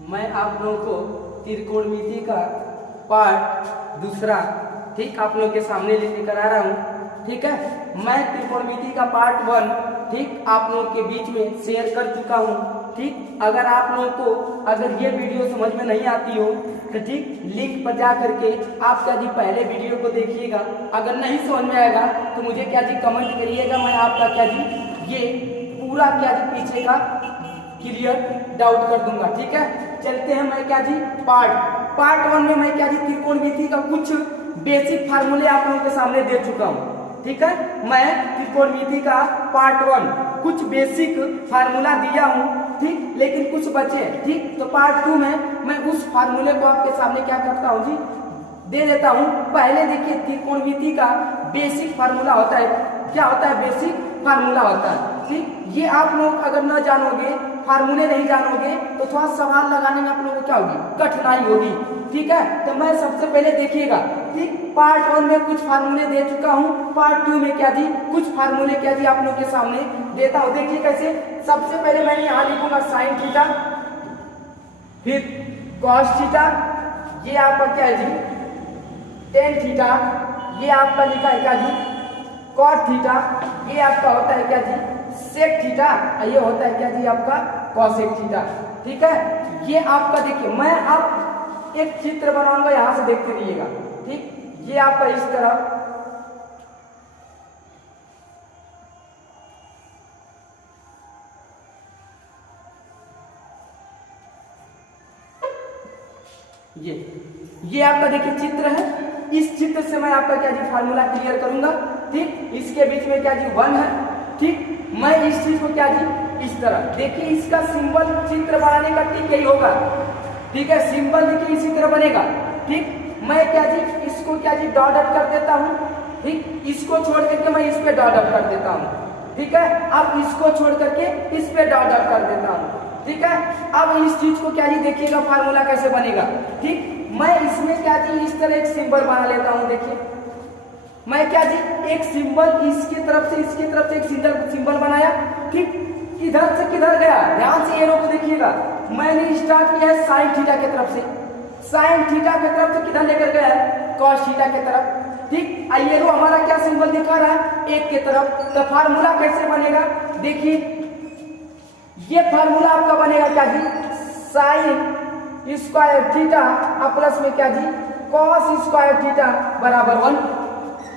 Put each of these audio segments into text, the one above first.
मैं आप लोगों को त्रिकोणमिति का पार्ट दूसरा ठीक आप लोगों के सामने लेकर आ रहा हूँ। ठीक है, मैं त्रिकोणमिति का पार्ट 1 ठीक आप लोगों के बीच में शेयर कर चुका हूँ। ठीक, अगर आप लोगों को अगर ये वीडियो समझ में नहीं आती हो तो ठीक लिंक पर जा करके आप क्या जी पहले वीडियो को देखिएगा। अगर नहीं समझ में आएगा तो मुझे क्या जी कमेंट करिएगा, मैं आपका क्या जी ये पूरा क्या जी पीछे का क्लियर डाउट कर दूंगा। ठीक है, चलते हैं। मैं क्या जी पार्ट 1 में मैं क्या जी त्रिकोणमिति का कुछ बेसिक फार्मूले आप लोगों के सामने दे चुका हूँ। ठीक है, मैं त्रिकोणमिति का पार्ट 1 कुछ बेसिक फार्मूला दिया हूँ। ठीक, लेकिन कुछ बचे। ठीक, तो पार्ट 2 में मैं उस फार्मूले को आपके सामने क्या करता हूँ जी दे देता हूँ। पहले देखिए त्रिकोणमिति का बेसिक फार्मूला होता है। क्या होता है? बेसिक फार्मूला होता है। ठीक, ये आप लोग अगर न जानोगे, फार्मूले नहीं जानोगे तो थोड़ा सवाल लगाने में आप लोगों को क्या होगी, कठिनाई होगी। ठीक है, तो मैं सबसे पहले देखिएगा। ठीक, पार्ट 1 में कुछ फार्मूले दे चुका हूँ, पार्ट 2 में क्या जी कुछ फार्मूले क्या जी आप लोग के सामने देता हूँ। देखिए कैसे। सबसे पहले मैं यहाँ लिखूंगा साइन थीटा, फिर कॉस थीटा, ये आपका क्या है जी टेन थीटा, ये आपका लिखा है क्या जी कॉट थीटा, ये आपका होता है क्या जी सेक थीटा, ये होता है क्या जी आपका कॉसेक थीटा। ठीक है, ये आपका देखिए मैं अब एक चित्र बनाऊंगा, यहां से देखते रहिएगा। ठीक, ये आपका इस तरह ये आपका देखिए चित्र है। इस चित्र से मैं आपका क्या जी फार्मूला क्लियर करूंगा। ठीक, इसके बीच में क्या जी 1 है। ठीक, मैं इस चीज को क्या जी इस तरह देखिए, इसका सिंबल चित्र बनाने का ठीक यही होगा। ठीक है, सिंबल देखिए इसी तरह बनेगा। ठीक, मैं क्या जी इसको क्या जी डॉट डॉट कर देता हूँ। ठीक, इसको छोड़ करके मैं इस पे डॉट डॉट कर देता हूँ। ठीक है, अब इसको छोड़ करके इस पे डॉट डॉट कर देता हूँ। ठीक है, अब इस चीज को क्या जी देखिएगा फार्मूला कैसे बनेगा। ठीक, मैं इसमें क्या जी इस तरह एक सिंबल बना लेता हूँ। देखिए मैं क्या जी एक सिंबल इसकी तरफ से इसकी तरफ से एक सिंबल बनाया। ठीक, इधर से किधर गया, ध्यान से एरो को देखिएगा। मैंने स्टार्ट किया है साइन थीटा की तरफ से, साइन थीटा की तरफ से किधर लेकर गया है कॉस थीटा की तरफ। ठीक, एरो हमारा क्या सिंबल दिखा रहा है एक की तरफ। तो फार्मूला कैसे बनेगा देखिए, ये फार्मूला आपका बनेगा क्या जी साइन स्क्वायर थीटा प्लस में क्या जी कॉस स्क्वायर थीटा बराबर 1।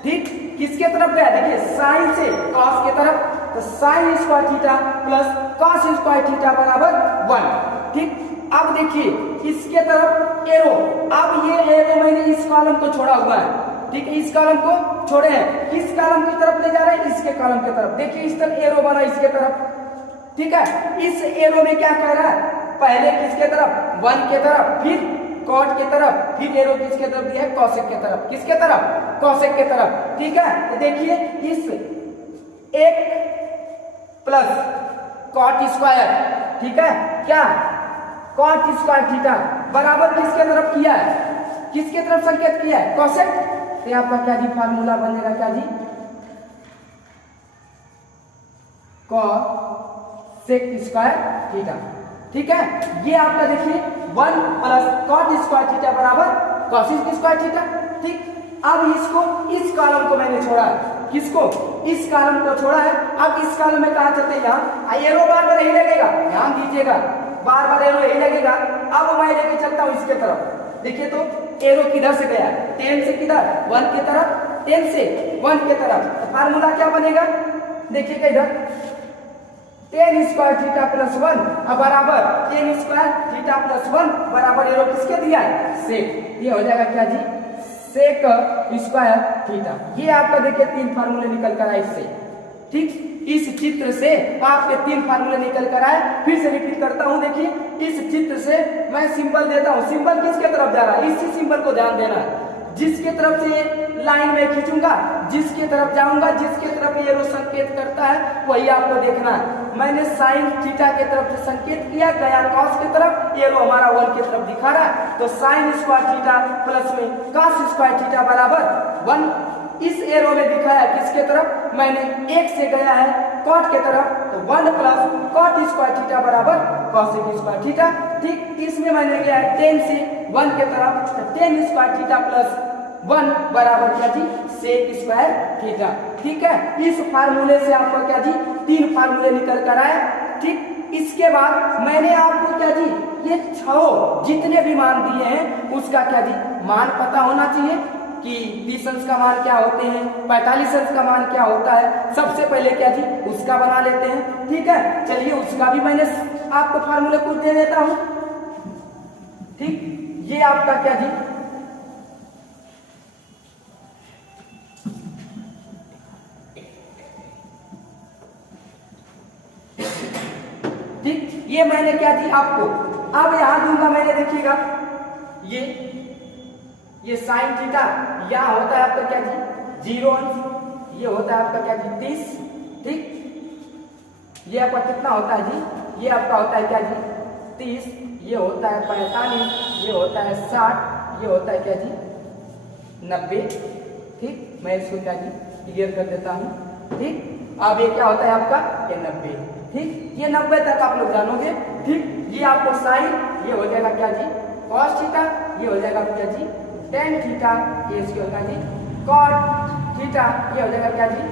ठीक, किसके तरफ गया देखिए साइन से कॉस के तरफ, तो sine square theta plus cos square theta बराबर 1। ठीक, अब देखिए इसके तरफ एरो, अब ये एरो मैंने इस कॉलम को छोड़ा हुआ है। ठीक है, इस कॉलम को छोड़े हैं, किस कॉलम की तरफ ले जा रहे हैं, इसके कॉलम की तरफ। देखिए इस तरह एरो बना इसके तरफ। ठीक है, इस एरो में क्या कह रहा है, पहले किसके तरफ 1 के तरफ, फिर कॉट के तरफ, फिर एरो किसके तरफ दिया है कॉसेक के तरफ। किसके तरफ, कॉसेक के तरफ। ठीक है, तो देखिए इस 1 प्लस कॉट स्क्वायर, ठीक है क्या कॉट स्क्वायर थीटा बराबर किसके तरफ किया है, किसके तरफ संकेत किया है कॉसेक। तो आपका क्या जी फार्मूला बनेगा क्या जी कॉसेक स्क्वायर थीटा। ठीक है, ये आपका देखिए 1 प्लस कॉट स्क्वायर थीटा बराबर कॉसेक स्क्वायर थीटा। ठीक, अब इसको इस कॉलम को मैंने छोड़ा है, किसको इस कॉलम को छोड़ा है। अब इस कॉलम में कहा चलते हैं यहाँ एरो बार बार यही लगेगा, ध्यान दीजिएगा बार बार एरो यही लगेगा। अब मैं लेके चलता हूँ इसके तरफ। देखिए तो एरो किधर से गया, 10 से किधर 1 की तरफ, 10 से 1 की तरफ। तो फार्मूला क्या बनेगा देखिएगा इधर 10 स्क्वायर थीटा प्लस 1 बराबर 10 स्क्वायर थीटा प्लस 1 बराबर एरो किसके दिया है सेक। ये हो जाएगा क्या जी सेक स्क्वायर थीटा। ये आपका देखिए 3 फार्मूले निकल कर आए इससे। ठीक, इस चित्र से आपके 3 फार्मूले निकल कर आए। फिर से रिपीट करता हूं, देखिए इस चित्र से मैं सिंबल देता हूं, सिंबल किसके तरफ जा रहा है, इसी सिंबल को ध्यान देना है। जिसके तरफ से लाइन में खींचूंगा, जिसके तरफ जाऊंगा, जिसके तरफ एरो संकेत करता है वही आपको देखना है। मैंने साइन थीटा के तरफ से संकेत किया, गया कॉस की तरफ, एरो हमारा 1 की तरफ दिखा रहा है। तो साइन स्क्वायर थीटा प्लस में कॉस स्क्वायर थीटा बराबर 1। इस एरो में दिखाया किसके तरफ, मैंने 1 से गया है कॉट के तरफ, तो 1 प्लस कॉट स्क्वायर थीटा बराबर कॉसेक स्क्वायर थीटा। ठीक, इसमें मैंने लिया है 10 से 1 के तरफ, तो 10 स्क्वायर थीटा प्लस 1 बराबर क्या जी सेक स्क्वायर थीटा। ठीक है, इस फार्मूले से आपको क्या जी 3 फार्मूले निकल कर आए। ठीक, इसके बाद मैंने आपको क्या जी ये 6 जितने भी मान दिए हैं उसका क्या जी मान पता होना चाहिए कि 30 अंश का मान क्या होते हैं, 45 अंश का मान क्या होता है। सबसे पहले क्या जी उसका बना लेते हैं। ठीक है, चलिए उसका भी मैंने आपको फार्मूले कुछ दे देता हूं। ठीक, ये आपका क्या जी ठीक, ये मैंने क्या दी आपको, अब यहां दूंगा मैंने, देखिएगा ये साइन थीटा यहां होता है आपका क्या जी 0 अंश, ये होता है आपका क्या जी 30। ठीक, ये आपका कितना होता है जी, ये आपका होता है क्या जी 30, ये होता है 45, ये होता है 60, ये होता है क्या जी 90। ठीक, मैं इसको क्या जी क्लियर कर देता हूं। ठीक, अब ये क्या होता है आपका ये 90। ठीक, ये 90 तक आप लोग जानोगे। ठीक, ये आपको साइन ये हो जाएगा क्या जी कॉस थीटा, ये हो जाएगा क्या जी टेन थीटा, ये इसके होगा जी कॉट थीटा, ये हो जाएगा क्या जी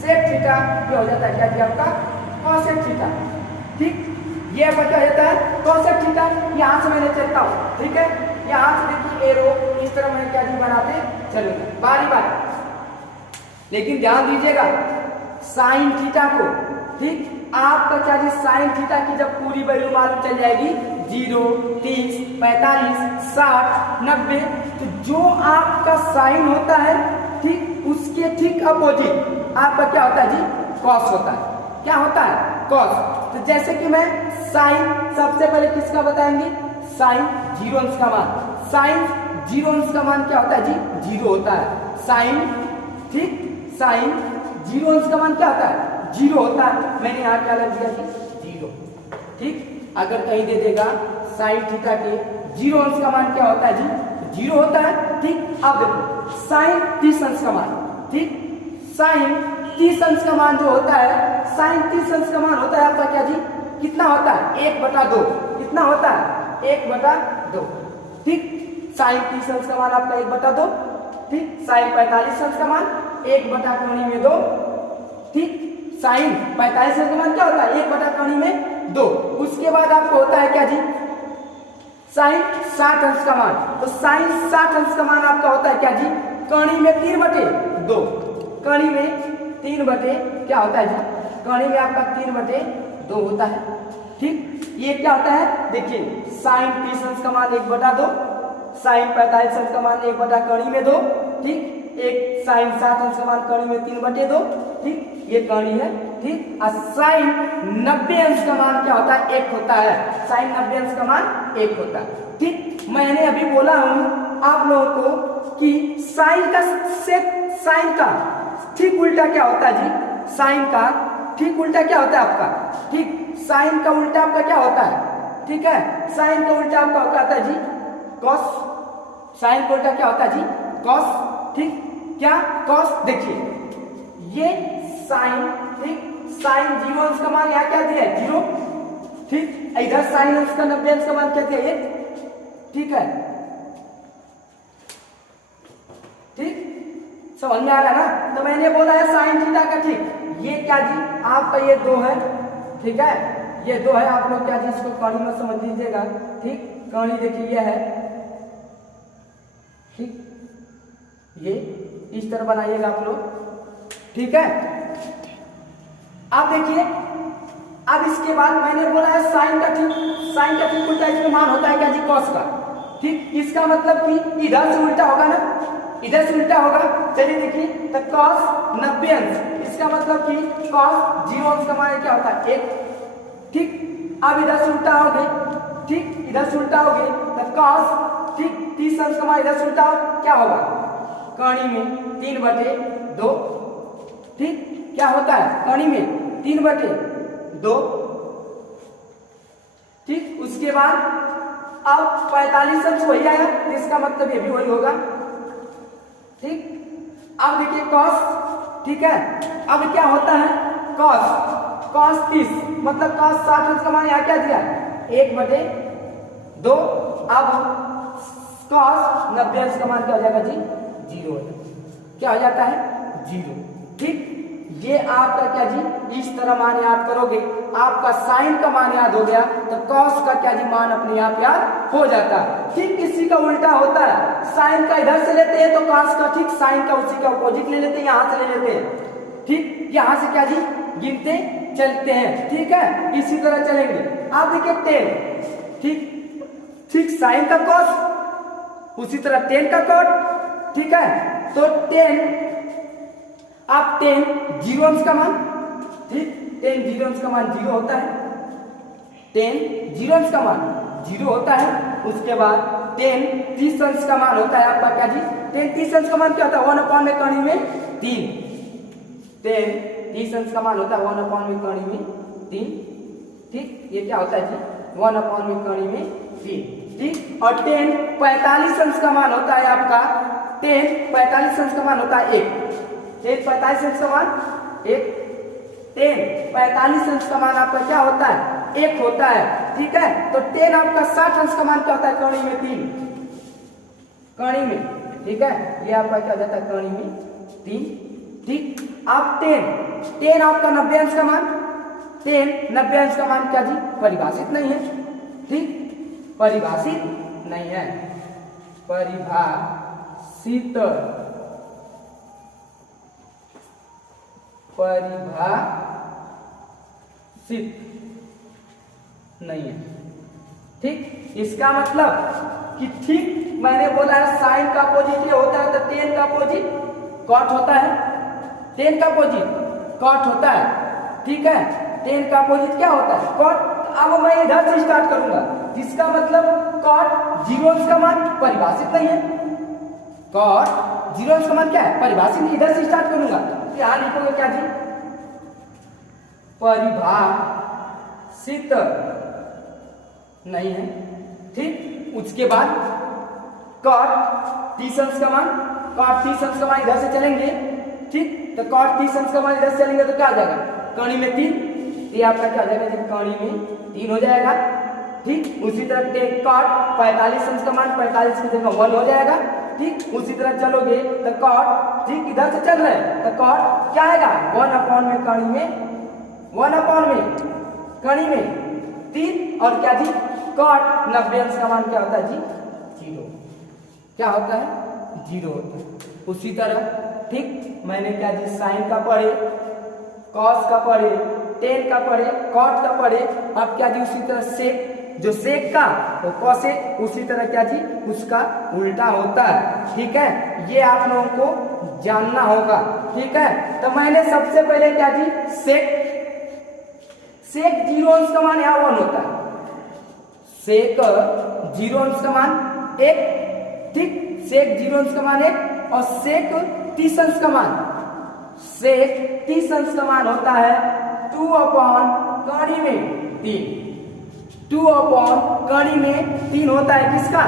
सेक थीटा, ये हो जाता है क्या जी आपका कॉसेक थीटा। ठीक, ये आपका क्या होता है कॉसेक थीटा। यहाँ से मैंने चलता हूँ। ठीक है, यहाँ से देखिए एरो इस तरह मैं क्या जी बनाते चलूंगा बारी बारी, लेकिन ध्यान दीजिएगा साइन थीटा को। ठीक, आपका क्या जी साइन थीटा की जब पूरी वैल्यू मालूम चल जाएगी 0, 30, 45, 60, 90, तो जो आपका साइन होता है ठीक उसके ठीक अपोजिट आपका क्या होता है जी कॉस होता है। क्या होता है कॉस। तो जैसे कि मैं साइन सबसे पहले किसका बताएंगे, साइन 0 अंश का मान, साइन 0 अंश का मान क्या होता है जी 0 होता है साइन। ठीक, साइन 0 अंश का मान क्या होता है 0 होता है। मैंने यहाँ क्या लग दिया जी 0। ठीक, अगर कहीं दे देगा साइन थीटा के 0 अंश का मान क्या होता है जी 0 होता है। ठीक, अब देखो साइन 30 अंश का मान। ठीक, साइन 30 अंश का मान जो होता है, साइन 30 अंश का मान होता है आपका क्या जी कितना होता है 1/2। कितना होता है 1/2। ठीक, साइन 30 अंश का मान आपका 1/2। ठीक, साइन 45 अंश का मान 1/2। ठीक, साइन 45 अंश का मान क्या होता है 1/2। उसके बाद आपको होता है क्या जी साइन 60 अंश का मान। तो साइन 60 अंश का मान आपका होता है क्या जी कणी में 3/2। कणी में 3 क्या होता है जी कणी में आपका 3/2 होता है। ठीक, ये क्या होता है देखिए साइन 30 अंश का मान 1/2, साइन 45 अंश का मान 1/2। ठीक, एक साइन 60 अंश का मान कणी में 3/2। ठीक, ये कणी है। ठीक, और साइन 90 अंश का मान क्या होता है 1 होता है। साइन 90 अंश का मान 1 होता है। ठीक, मैंने अभी बोला हूं आप लोगों को कि साइन का साइन का ठीक उल्टा क्या होता है जी, साइन का ठीक उल्टा क्या होता है आपका। ठीक, साइन का उल्टा आपका क्या होता है। ठीक है, साइन का उल्टा आपका होता है जी कॉस। साइन का उल्टा क्या होता है जी कॉस। ठीक, क्या कॉस। देखिए ये साइन, ठीक साइन 0 अंश का मान यहाँ क्या दिया है 0। ठीक, इधर साइन अंश का 90 अंश का मान क्या दिया 1। ठीक है, ठीक समझ में आ रहा है ना। तो मैंने बोला है साइन थीटा का। ठीक, ये क्या जी आपका ये 2 है। ठीक है, ये 2 है। आप लोग क्या जी इसको कणी में समझ लीजिएगा। ठीक, कणी देखिए ये है। ठीक, ये इस तरह बनाइएगा आप लोग। ठीक है, अब देखिए अब इसके बाद मैंने बोला है साइन का ठीक उल्टा इसमें मान होता है क्या जी कॉस का। ठीक, इसका मतलब कि इधर से उल्टा होगा ना, इधर से उल्टा होगा। चलिए देखिए तो कॉस 90 अंश, इसका मतलब कि कॉस 0 अंश का मान क्या होता है 1। ठीक, अब इधर से उल्टा होगे। ठीक, इधर से उल्टा होगे तो कॉस ठीक 30 अंश का मान इधर से उल्टा क्या होगा कणी में 3/2। ठीक, क्या होता है कणी में 3/2। ठीक, उसके बाद अब 45 अंश वही आया, इसका मतलब ये भी वही होगा। ठीक, अब देखिए कॉस। ठीक है, अब क्या होता है कॉस। cos 30 मतलब cos 60 अंश का मान यहाँ क्या दिया 1/2। अब cos 90 अंश का मान क्या हो जाएगा जी 0 हो जाएगा। क्या हो जाता है 0। ठीक, ये आपका क्या जी इस तरह मान याद करोगे, आपका साइन का मान याद हो गया तो कॉस का क्या जी मान अपने आप याद हो जाता है। ठीक किसी का उल्टा होता है, साइन का इधर से लेते हैं तो कॉस का ठीक साइन का उसी का अपोजिट ले लेते हैं, यहां से ले लेते हैं। ठीक, यहां से क्या जी गिनते चलते हैं। ठीक है, इसी तरह चलेंगे। आप देखिए 10, ठीक ठीक साइन का कॉस उसी तरह 10 का कॉट। ठीक है, तो 10 आप 10 जीरो अंश का मान, ठीक 10 जीरो अंश का मान 0 होता है, 10 जीरो अंश का मान 0 होता है। उसके बाद 10 30 अंश का मान होता है आपका क्या जी 10 30 अंश का मान क्या होता है 1 में कणी में 3। 10 30 अंश का मान होता है 1 में कणी में 3। ठीक, ये क्या होता है जी 1 में कणी में 3। ठीक, और 10 45 अंश का मान होता है आपका 10 45 अंश का मान होता है 1। 10 45 अंश का मान 1, 10 45 अंश का मान आपका क्या होता है 1 होता है। ठीक है, तो 10 आपका 60 अंश का मान क्या होता है कणी में 3, कणी में। ठीक है, ये आपका क्या हो जाता है कणी में 3। ठीक, आप 10 आपका 90 अंश का मान, 10 90 अंश का मान क्या जी परिभाषित नहीं है। ठीक, परिभाषित नहीं है, परिभाषित नहीं है। ठीक, इसका मतलब कि ठीक मैंने बोला है साइन का अपोजिट ये होता है तो 10 का अपोजिट कॉट होता है, 10 का अपोजिट कॉट होता है। ठीक है, 10 का अपोजिट क्या होता है कॉट। अब मैं इधर से स्टार्ट करूंगा, जिसका मतलब कॉट जीरो अंश का मान परिभाषित नहीं है, कॉट जीरो अंश का मान क्या है परिभाषित नहीं। इधर से स्टार्ट करूंगा, यहां लिखोगे क्या जी परिभाषित नहीं है। ठीक, उसके बाद कॉट 30 अंश का मान, कॉट 30 अंश का मान इधर से चलेंगे। ठीक, तो कॉट 30 अंश का मान इधर से चलेंगे तो क्या आ जाएगा कणी में 3, ये आपका क्या हो जाएगा जी कणी में 3 हो जाएगा। ठीक, उसी तरह टेक कॉट 45 अंश का मान 45 की जगह 1 हो जाएगा। ठीक, उसी तरह चलोगे तो कॉट ठीक इधर से चल रहे हैं तो कॉट क्या आएगा 1 में कणी में 1 में कणी में 3 और क्या जी कॉट 90 अंश का मान क्या होता है जी 0, क्या होता है 0 होता है। उसी तरह ठीक मैंने क्या जी साइन का पढ़े, कॉस का पढ़े, 10 का पढ़े, कॉट का पढ़े। अब क्या जी उसी तरह सेक, जो सेक का तो कॉसेक, उसी तरह क्या जी उसका उल्टा होता है। ठीक है, ये आप लोगों को जानना होगा। ठीक है, तो मैंने सबसे पहले क्या जी सेक जीरो अंश का मान यहाँ 1 होता है, सेक जीरो अंश का मान 1। ठीक, सेक जीरो अंश का मान 1 और सेक 30 अंश का मान, सेक 30 अंश का मान होता है 2 कणी में 3। 2 कणी में 3 होता है किसका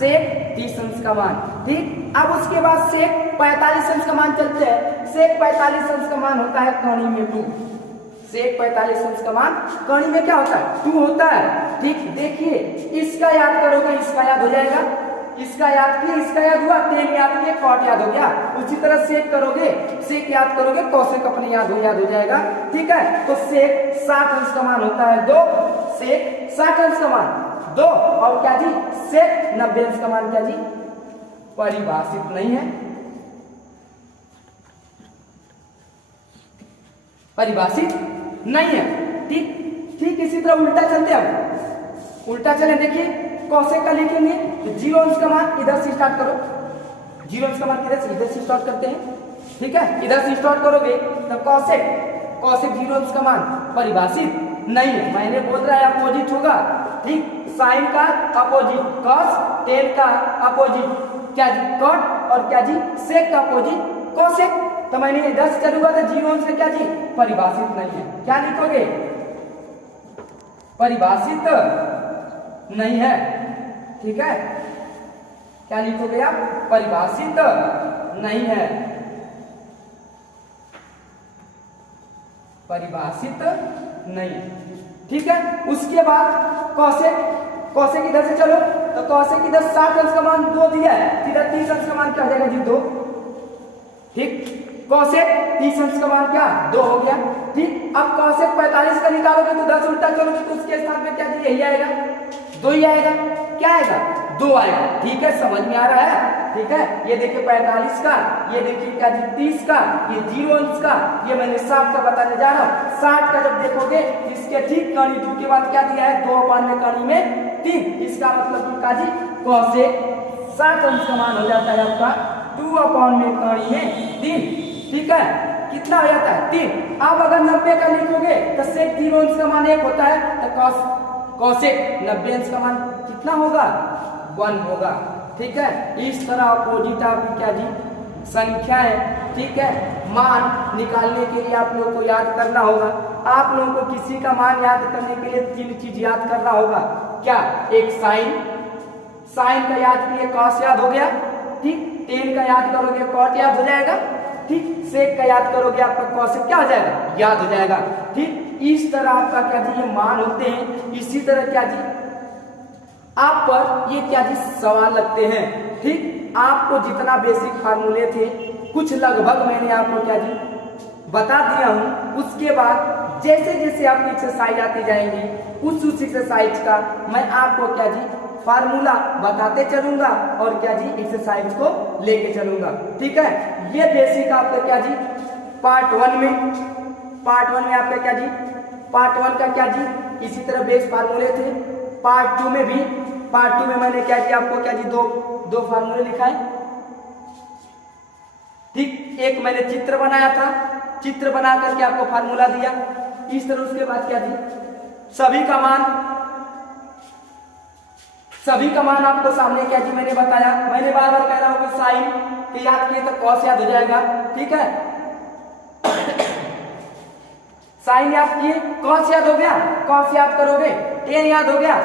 सेक 30 अंश का मान। ठीक, अब उसके बाद सेक 45 अंश का मान चलते हैं। सेक 45 अंश का मान होता है कणी में 2, सेक 45 अंश का मान कणी में क्या होता है 2 होता है। ठीक, देखिए इसका याद करोगे इसका याद हो जाएगा, इसका याद किए इसका याद हुआ, 10 याद किए कॉट याद हो गया। उसी तरह सेक करोगे, सेक याद करोगे कॉसेक अपने याद हो जाएगा। ठीक है, तो सेक 60 अंश का मान होता है 2, सेक 60 अंश का मान 2 और क्या जी सेक 90 अंश का मान क्या जी परिभाषित नहीं है, परिभाषित नहीं है। ठीक ठीक, इसी तरह उल्टा चलते हैं, उल्टा चले। देखिए कॉसेक का लिखेंगे तो जीरो अंश का मान इधर से स्टार्ट करो, जीरो अंश का मान इधर से स्टार्ट करते हैं। ठीक है, इधर से स्टार्ट करोगे तो कॉसेक जीरो अंश का मान परिभाषित नहीं है। मैंने बोल रहा है अपोजिट होगा। ठीक, साइन का अपोजिट कॉस, 10 का अपोजिट क्या जी कॉट और क्या जी सेक का अपोजिट कॉसेक। तो मैंने इधर से चलूंगा तो जीरो अंश क्या जी परिभाषित नहीं है। क्या लिखोगे परिभाषित नहीं है। ठीक है, क्या लिखोगे आप परिभाषित नहीं है। परिभाषित नहीं। ठीक है, उसके बाद कौशिक, कौशिक इधर से चलो तो कौशिक इधर 7 अंश का मान 2 दिया है, इधर 30 अंश का मान क्या हो जाएगा जी 2। ठीक, कौशिक 30 अंश का मान क्या 2 हो गया। ठीक, अब कौशिक 45 का निकालोगे तो 10 उल्टा करोगे तो उसके स्थान में क्या यही आएगा 2 ही आएगा। क्या आएगा 2 आएगा। ठीक है, समझ में आ रहा है। ठीक है, ये देखिए 45 का, ये देखिए क्या जी 30 का, ये 0 अंश का, ये मैंने 60 का बताने जा रहा हूँ। 60 का जब देखोगे इसके ठीक कणी 2 के बाद क्या दिया है 2 में कणी में 3, इसका मतलब क्या जी कौशिक 60 अंश का मान हो जाता है आपका 2 में कणी में 3। ठीक है, कितना हो जाता है 3। अब अगर 90 का लिखोगे तो सेक 0 अंश का मान 1 होता है, तो कौशिक 90 अंश का मान कितना होगा 1 होगा। ठीक है, इस तरह अपोजिट आपकी क्या जी संख्याएं, ठीक है, मान निकालने के लिए आप लोगों को याद करना होगा। आप लोगों को किसी का मान याद करने के लिए 3 चीज याद करना होगा। क्या, एक साइन, साइन का याद किए कॉस याद हो गया। ठीक, टेन का याद करोगे कॉट याद हो जाएगा। ठीक, सेक का याद करोगे आपका कौशिक क्या हो जाएगा याद हो जाएगा। ठीक, इस तरह आपका क्या जी ये मान होते हैं। इसी तरह क्या जी आप पर ये क्या जी सवाल लगते हैं। ठीक, आपको जितना बेसिक फार्मूले थे कुछ लगभग मैंने आपको क्या जी बता दिया हूं। उसके बाद जैसे जैसे आपकी एक्सरसाइज आती जाएंगी उस एक्सरसाइज का मैं आपको क्या जी फार्मूला बताते चलूंगा और क्या जी एक्सरसाइज को लेके चलूंगा। ठीक है, ये बेसिक आपका क्या जी पार्ट 1 में आपका क्या जी पार्ट 1 का क्या जी इसी तरह बेस फार्मूले थे। पार्ट 2 में मैंने क्या किया आपको क्या जी दो फार्मूले लिखाए। ठीक, एक मैंने चित्र बनाया था, चित्र बना करके आपको फार्मूला दिया इस तरह। उसके बाद क्या जी सभी का मान आपको सामने क्या जी मैंने बताया। मैंने बार बार कह रहा हूं कि साइन के याद किए तो कॉस याद हो जाएगा। ठीक है, साइन याद किए कॉस याद हो गया, कॉस याद करोगे टेन याद हो गया,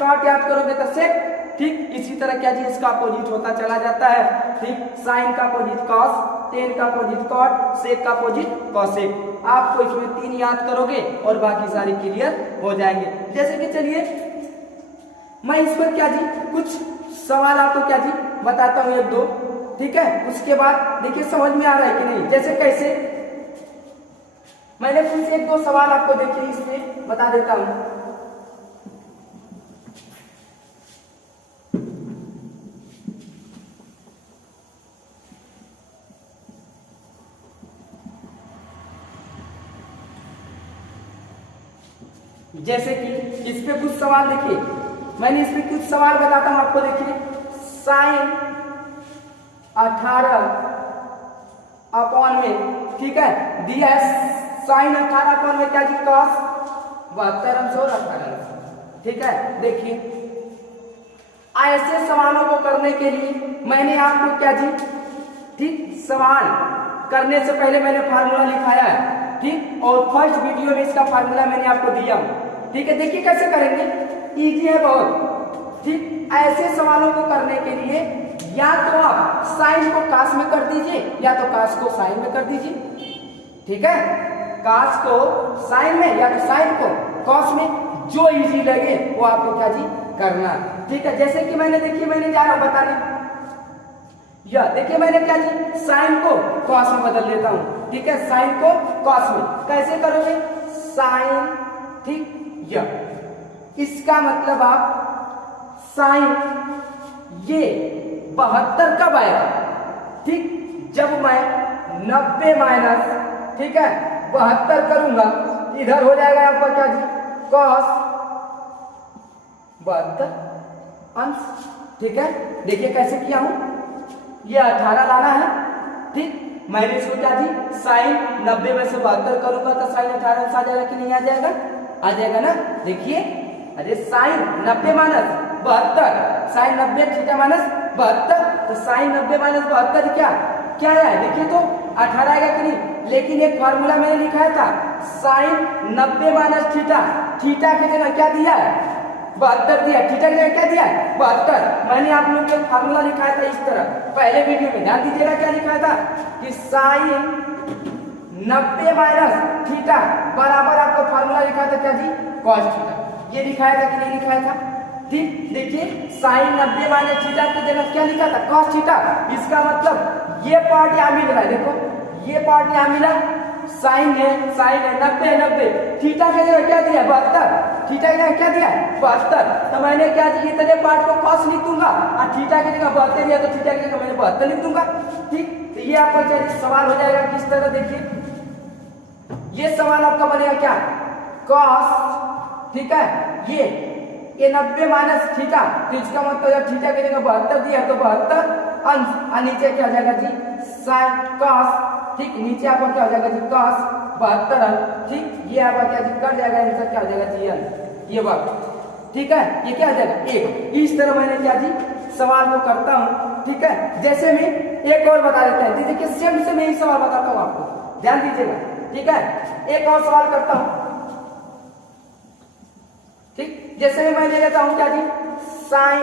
कॉट याद करोगे तो सेक। ठीक, इसी तरह क्या जी इसका अपोजिट होता चला जाता है। ठीक, साइन का अपोजिट कॉस, टेन का अपोजिट कॉट, सेक का अपोजिट कॉसेक। आपको इसमें 3 याद करोगे और बाकी सारे क्लियर हो जाएंगे। जैसे कि चलिए मैं इस पर क्या जी कुछ सवाल आपको क्या जी बताता हूं 1-2। ठीक है, उसके बाद देखिए समझ में आ रहा है कि नहीं। जैसे कैसे मैंने कुछ 1-2 सवाल आपको देखिए इसमें बता देता हूं। जैसे कि इस पे कुछ सवाल देखिए, मैंने इसमें कुछ सवाल बताता हूं आपको। देखिए साइन 18 अपॉन में, ठीक है, दिया है साइन 18 अपॉन में क्या जी कॉस 72 अंश और 18 अंश। ठीक है, देखिए ऐसे सवालों को करने के लिए मैंने आपको क्या जी ठीक सवाल करने से पहले मैंने फार्मूला लिखाया है। ठीक, और फर्स्ट वीडियो में इसका फार्मूला मैंने आपको दिया। ठीक है, देखिए कैसे करेंगे, इजी है बहुत। ठीक, ऐसे सवालों को करने के लिए या तो आप साइन को कास में कर दीजिए या तो कास को साइन में कर दीजिए। ठीक है, कास को साइन में या तो साइन को कॉस में, जो इजी लगे वो आपको क्या जी करना। ठीक है, जैसे कि मैंने देखिए मैंने जा रहा हूं बताने, या देखिए मैंने क्या जी साइन को कॉस में बदल देता हूं। ठीक है, साइन को कॉस में कैसे करोगे, साइन, ठीक, या इसका मतलब आप साइन ये 72 कब आएगा, ठीक, जब मैं 90 माइनस, ठीक है, 72 करूंगा, इधर हो जाएगा आपका क्या जी कॉस 72 अंश। ठीक है, देखिए कैसे किया हूं, ये 18 लाना है। ठीक, मैंने इसको क्या जी साइन 90 में से 72 करूंगा तो साइन 18 अंश आ जाएगा कि नहीं आ जाएगा, आ जाएगा ना। देखिए अरे sine 90 minus 72, sine 90 theta minus 72, तो साइन 90 माइनस 72 क्या क्या है, देखिए तो 18 आएगा कि नहीं। लेकिन एक फार्मूला मैंने लिखा था साइन 90 माइनस थीटा, थीटा की जगह क्या दिया है 72 दिया, थीटा की जगह क्या दिया है 72। मैंने आप लोगों को फार्मूला लिखाया था इस तरह, पहले वीडियो में ध्यान दीजिएगा क्या लिखा था कि साइन 90 माइनस थीटा बराबर आपको फार्मूला लिखा था क्या जी, कॉस थीटा। ये लिखाया था कि नहीं लिखाया था? ठीक, देखिए साइन 90 माइनस थीटा की जगह क्या लिखा था, कॉस थीटा। इसका मतलब ये पार्ट यहाँ मिल रहा है, देखो ये पार्ट यहाँ मिला, साइन है 90 थीटा की जगह क्या दिया, 72। थीटा की जगह क्या दिया, 72। तो मैंने क्या दिया, इतने पार्ट को कॉस लिख दूंगा और थीटा की जगह 72 दिया तो थीटा की जगह मैंने 72 लिख दूंगा। ठीक, तो ये आपका क्या सवाल हो जाएगा किस तरह, देखिए ये सवाल आपका बनेगा क्या, कॉस, ठीक है, ये 90 माइनस थीटा, तो इसका मतलब जब थीटा की जगह 72 दिया तो 72 अंश और नीचे क्या हो जाएगा जी, साइन कॉस। ठीक, नीचे आपका क्या हो जाएगा जी, कॉस 72 अंश। ठीक, ये आपका क्या जी कट जाएगा, आंसर क्या हो जाएगा जी, ये बात। ठीक है, ये क्या हो जाएगा 1। इस तरह मैंने क्या जी सवाल को करता हूँ। ठीक है, जैसे में एक और बता देते हैं, देखिए सेम से मैं ही सवाल बताता हूँ आपको, ध्यान दीजिएगा। ठीक है, एक और सवाल करता हूं। ठीक, जैसे मैं ले लेता हूं क्या जी, साइन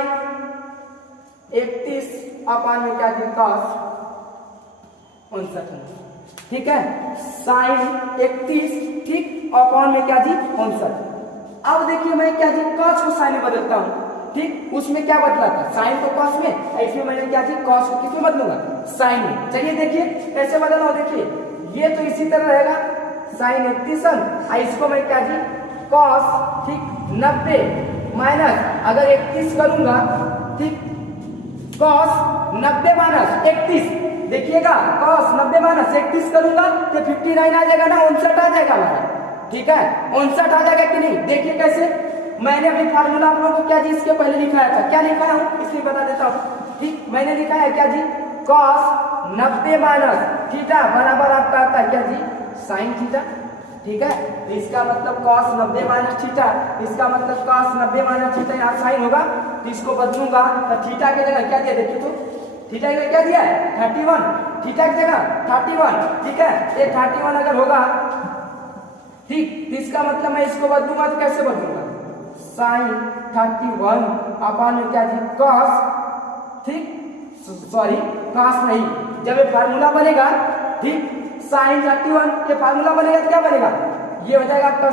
31 अपान में क्या जी, कॉस 59। ठीक है, साइन 31 ठीक अपान में क्या जी, 59। अब देखिए मैं क्या जी कॉस को साइन में बदलता हूं। ठीक, उसमें क्या बदला था, साइन को कॉस में, इसमें मैंने क्या जी कॉस को किसमें बदलूंगा, साइन में। चलिए देखिए कैसे बदलना हो, देखिए ये तो इसी तरह रहेगा साइन 31 इसको मैं क्या जी कॉस, ठीक 90 माइनस अगर 31 करूंगा, ठीक कॉस 90 माइनस 31, देखिएगा कॉस 90 माइनस 31 करूंगा तो 59 आ जाएगा ना, 59 आ जाएगा हमारा। ठीक है, 59 आ जाएगा कि नहीं, देखिए कैसे, मैंने अभी फार्मूला आप लोगों को क्या जी इसके पहले लिखाया था, क्या लिखाया हूं इसलिए बता देता हूं। ठीक, मैंने लिखा है क्या जी, कॉस 90 माइनस थीटा बराबर आपका आता है क्या जी, साइन थीटा। ठीक है, तो इसका मतलब कॉस 90 माइनस थीटा, इसका मतलब कॉस 90 माइनस थीटा यहाँ साइन होगा, तो इसको बदलूंगा तो थीटा की जगह क्या दिया, देखिए तो थीटा की जगह क्या दिया है 31, थीटा की जगह 31। ठीक है, ये 31 अगर होगा, ठीक, तो इसका मतलब मैं इसको बदलूंगा तो कैसे बदलूंगा, साइन 31 अपान में क्या जी कॉस, ठीक सॉरी कॉस नहीं, जब ये फार्मूला बनेगा, ठीक साइन 31 ये फार्मूला बनेगा तो क्या बनेगा, ये हो जाएगा आपका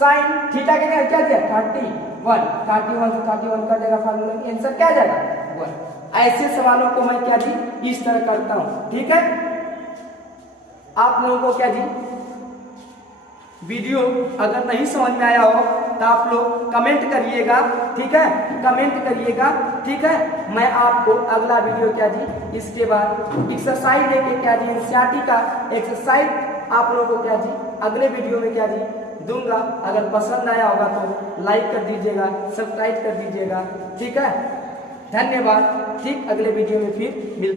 साइन थीटा के क्या दिया 31 से 31 कर देगा फार्मूला, आंसर क्या आ जाएगा 1। ऐसे सवालों को मैं क्या जी इस तरह करता हूं। ठीक है, आप लोगों को क्या जी वीडियो अगर नहीं समझ में आया हो तो आप लोग कमेंट करिएगा। ठीक है, कमेंट करिएगा। ठीक है, मैं आपको अगला वीडियो क्या जी इसके बाद एक्सरसाइज लेके क्या जी एनसीईआरटी का एक्सरसाइज आप लोगों को क्या जी अगले वीडियो में क्या जी दूंगा। अगर पसंद आया होगा तो लाइक कर दीजिएगा, सब्सक्राइब कर दीजिएगा। ठीक है, धन्यवाद। ठीक, अगले वीडियो में फिर मिलते